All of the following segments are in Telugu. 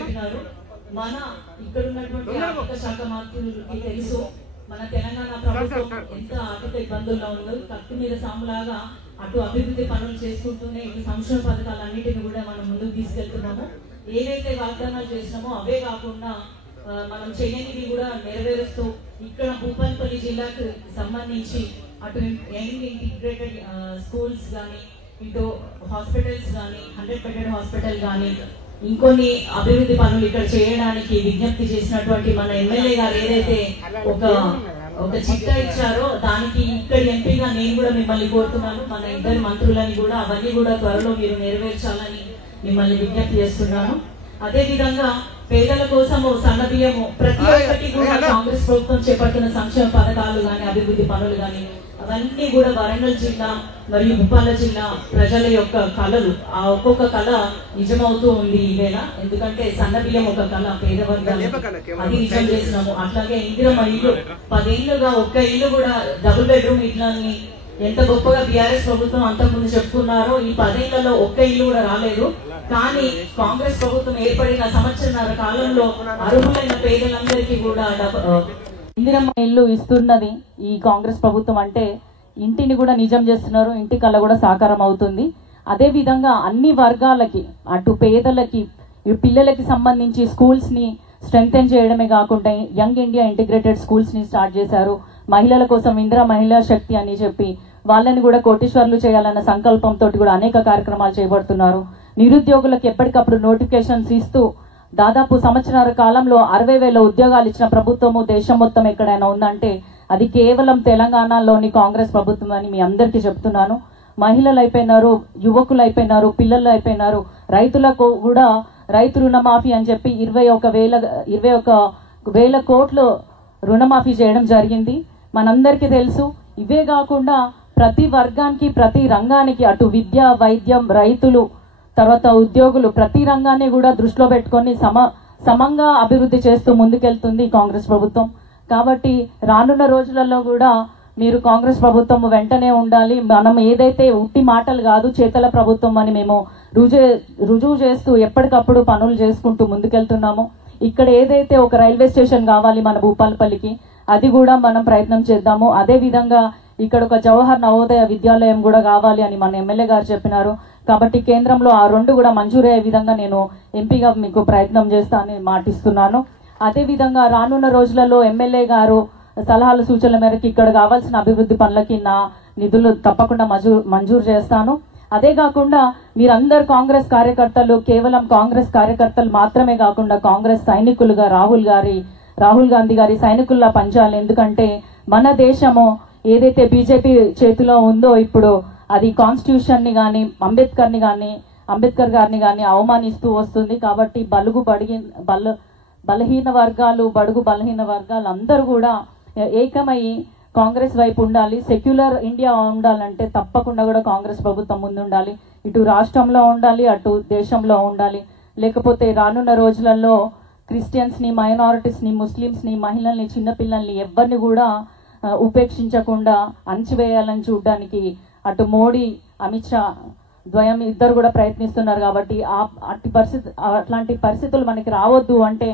పెట్టినారు. మన ఇక్కడ ఉన్నటువంటి ఆర్థిక శాఖ మంత్రులకి తెలుసు మన తెలంగాణ ప్రభుత్వం ఎంత ఆర్థిక ఇబ్బందుల్లో ఉందో. కత్తి మీద సాములాగా అటు అభివృద్ధి పనులు చేసుకుంటూనే ఇటు సంక్షేమ పథకాలన్నిటిని కూడా మనం ముందుకు తీసుకెళ్తున్నాము. ఏవైతే వాగ్దానాలు చేసినామో అవే కాకుండా మనం చేయనివి కూడా నెరవేరుస్తూ ఇక్కడ భూపాలపల్లి జిల్లాకు సంబంధించి అటు యంగ్ ఇంటిగ్రేటెడ్ స్కూల్స్ కానీ ఇటు హాస్పిటల్స్ కానీ 100-బెడెడ్ హాస్పిటల్ కానీ ఇంకొన్ని అభివృద్ధి పనులు ఇక్కడ చేయడానికి విజ్ఞప్తి చేసినటువంటి మన ఎమ్మెల్యే గారు ఏదైతే ఒక చిట్టా ఇచ్చారో దానికి ఇక్కడ ఎంపీగా నేను కూడా మిమ్మల్ని కోరుతున్నాను. మన ఇద్దరు మంత్రులని కూడా అవన్నీ కూడా త్వరలో మీరు నెరవేర్చాలని మిమ్మల్ని విజ్ఞప్తి చేస్తున్నాను. అదే విధంగా పేదల కోసము సన్న బియ్యము ప్రతి ఒక్కటి కూడా కాంగ్రెస్ ప్రభుత్వం చేపట్టిన సంక్షేమ పథకాలు గాని అభివృద్ధి పనులు గాని అవన్నీ కూడా వరంగల్ జిల్లా మరియు భూపాల జిల్లా ప్రజల యొక్క కళలు ఆ ఒక్కొక్క కళ నిజమవుతూ ఉంది ఈవేళ. ఎందుకంటే సన్న బియ్యం ఒక కళ పేదవర్గాలు అది నిజం చేసినాము. అట్లాగే ఇందిరమ్మ ఇల్లు 10 ఏళ్లుగా ఒక్క ఇల్లు కూడా డబుల్ బెడ్రూమ్ ఇళ్ళని ఎంత గొప్పగా బీఆర్ఎస్ ప్రభుత్వం అంతకుముందు చెప్పుకున్నారో ఈ 10 ఏళ్లలో ఒక్క ఇల్లు కూడా రాలేదు. కానీ కాంగ్రెస్ ప్రభుత్వం ఏర్పడిన సంవత్సరాల కాలంలో అర్హులైన పేదలందరికీ కూడా ఇందిరమ్మ ఇల్లు ఇస్తున్నది ఈ కాంగ్రెస్ ప్రభుత్వం. అంటే ఇంటిని కూడా నిజం చేస్తున్నారు, ఇంటి కళ కూడా సాకారం అవుతుంది. అదే విధంగా అన్ని వర్గాలకి అటు పేదలకి పిల్లలకి సంబంధించి స్కూల్స్ ని స్ట్రెంగ్తెన్ చేయడమే కాకుండా యంగ్ ఇండియా ఇంటిగ్రేటెడ్ స్కూల్స్ ని స్టార్ట్ చేశారు. మహిళల కోసం ఇందిరా మహిళా శక్తి అని చెప్పి వాళ్ళని కూడా కోటీశ్వర్లు చేయాలన్న సంకల్పంతో కూడా అనేక కార్యక్రమాలు చేపడుతున్నారు. నిరుద్యోగులకు ఎప్పటికప్పుడు నోటిఫికేషన్స్ ఇస్తూ దాదాపు సంవత్సరాల కాలంలో 60,000 ఉద్యోగాలు ఇచ్చిన ప్రభుత్వము దేశం మొత్తం ఎక్కడైనా ఉందంటే అది కేవలం తెలంగాణలోని కాంగ్రెస్ ప్రభుత్వం అని మీ అందరికీ చెప్తున్నాను. మహిళలు అయిపోయినారు, యువకులు అయిపోయినారు, పిల్లలు అయిపోయినారు. రైతులకు కూడా రైతు రుణమాఫీ అని చెప్పి 21,000 కోట్లు రుణమాఫీ చేయడం జరిగింది. మనందరికీ తెలుసు. ఇవే కాకుండా ప్రతి వర్గానికి ప్రతి రంగానికి అటు విద్య, వైద్యం, రైతులు, తర్వాత ఉద్యోగులు ప్రతి రంగాన్ని కూడా దృష్టిలో పెట్టుకొని సమంగా అభివృద్ధి చేస్తూ ముందుకెళ్తుంది కాంగ్రెస్ ప్రభుత్వం. కాబట్టి రానున్న రోజులలో కూడా మీరు కాంగ్రెస్ ప్రభుత్వం వెంటనే ఉండాలి. మనం ఏదైతే ఉట్టి మాటలు కాదు చేతల ప్రభుత్వం అని మేము రుజువు చేస్తూ ఎప్పటికప్పుడు పనులు చేసుకుంటూ ముందుకెళ్తున్నాము. ఇక్కడ ఏదైతే ఒక రైల్వే స్టేషన్ కావాలి మన భూపాలపల్లికి అది కూడా మనం ప్రయత్నం చేద్దాము. అదే విధంగా ఇక్కడ ఒక జవహర్ నవోదయ విద్యాలయం కూడా కావాలి అని మన ఎమ్మెల్యే గారు చెప్పినారు. కాబట్టి కేంద్రంలో ఆ 2 కూడా మంజూరయ్యే విధంగా నేను ఎంపీగా మీకు ప్రయత్నం చేస్తానని మాటిస్తున్నాను. అదే విధంగా రానున్న రోజులలో ఎమ్మెల్యే గారు సలహాలు సూచనల మేరకు ఇక్కడ కావాల్సిన అభివృద్ధి పనులకి నా నిధులు తప్పకుండా మంజూరు చేస్తాను. అదే కాకుండా మీరందరు కాంగ్రెస్ కార్యకర్తలు కేవలం కాంగ్రెస్ కార్యకర్తలు మాత్రమే కాకుండా కాంగ్రెస్ సైనికులుగా రాహుల్ గాంధీ గారి సైనికుల్లా పనిచేయాలి. ఎందుకంటే మన దేశము ఏదైతే బీజేపీ చేతిలో ఉందో ఇప్పుడు అది కాన్స్టిట్యూషన్ ని గాని అంబేద్కర్ గారిని గాని అవమానిస్తూ వస్తుంది. కాబట్టి బలహీన వర్గాలు అందరూ కూడా ఏకమై కాంగ్రెస్ వైపు ఉండాలి. సెక్యులర్ ఇండియా ఉండాలంటే తప్పకుండా కూడా కాంగ్రెస్ ప్రభుత్వం ముందుండాలి. ఇటు రాష్ట్రంలో ఉండాలి, అటు దేశంలో ఉండాలి. లేకపోతే రానున్న రోజులలో క్రిస్టియన్స్ ని, మైనారిటీస్ ని, ముస్లింస్ ని, మహిళల్ని, చిన్నపిల్లల్ని ఎవరిని కూడా ఉపేక్షించకుండా అణచివేయాలని చూడడానికి అటు మోడీ, అమిత్ షా ద్వయం ఇద్దరు కూడా ప్రయత్నిస్తున్నారు. కాబట్టి అట్లాంటి పరిస్థితులు మనకి రావద్దు అంటే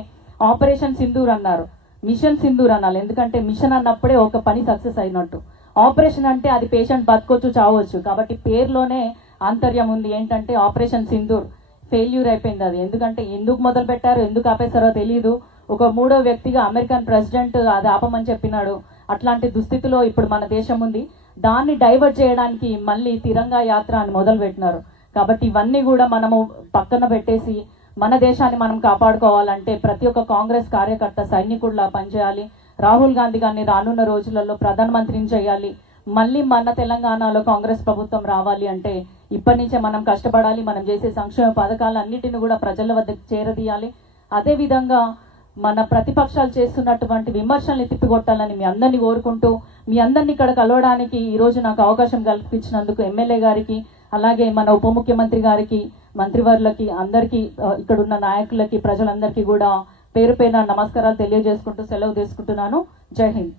ఆపరేషన్ సింధూర్ అన్నారు, మిషన్ సింధూర్ అనాలి. ఎందుకంటే మిషన్ అన్నప్పుడే ఒక పని సక్సెస్ అయినట్టు. ఆపరేషన్ అంటే అది పేషెంట్ బతకొచ్చు, చావచ్చు. కాబట్టి పేరులోనే ఆంతర్యం ఉంది. ఏంటంటే ఆపరేషన్ సింధూర్ ఫెయిల్యూర్ అయిపోయింది అది. ఎందుకంటే ఎందుకు మొదలు పెట్టారో ఎందుకు ఆపేశారో తెలియదు. ఒక 3వ వ్యక్తిగా అమెరికన్ ప్రెసిడెంట్ అది ఆపమని చెప్పినాడు. అట్లాంటి దుస్థితిలో ఇప్పుడు మన దేశం ఉంది. దాన్ని డైవర్ట్ చేయడానికి మళ్ళీ తిరంగా యాత్ర అని మొదలు పెట్టినారు. కాబట్టి ఇవన్నీ కూడా మనము పక్కన పెట్టేసి మన దేశాన్ని మనం కాపాడుకోవాలంటే ప్రతి ఒక్క కాంగ్రెస్ కార్యకర్త సైనికుడిలా పనిచేయాలి. రాహుల్ గాంధీ గారిని రానున్న రోజులలో ప్రధానమంత్రిని చేయాలి. మళ్ళీ మన తెలంగాణలో కాంగ్రెస్ ప్రభుత్వం రావాలి అంటే ఇప్పటి నుంచే మనం కష్టపడాలి. మనం చేసే సంక్షేమ పథకాలన్నిటిని కూడా ప్రజల వద్దకు చేరదీయాలి. అదే విధంగా మన ప్రతిపక్షాలు చేస్తున్నటువంటి విమర్శల్ని తిప్పికొట్టాలని మీ అందరినీ కోరుకుంటూ మీ అందరినీ ఇక్కడ కలవడానికి ఈ రోజు నాకు అవకాశం కల్పించినందుకు ఎమ్మెల్యే గారికి, అలాగే మన ఉప ముఖ్యమంత్రి గారికి, మంత్రివర్యులకి, అందరికీ, ఇక్కడున్న నాయకులకి, ప్రజలందరికీ కూడా పేరు పేరున నమస్కారాలు తెలియజేసుకుంటూ సెలవు తీసుకుంటున్నాను. జై హింద్.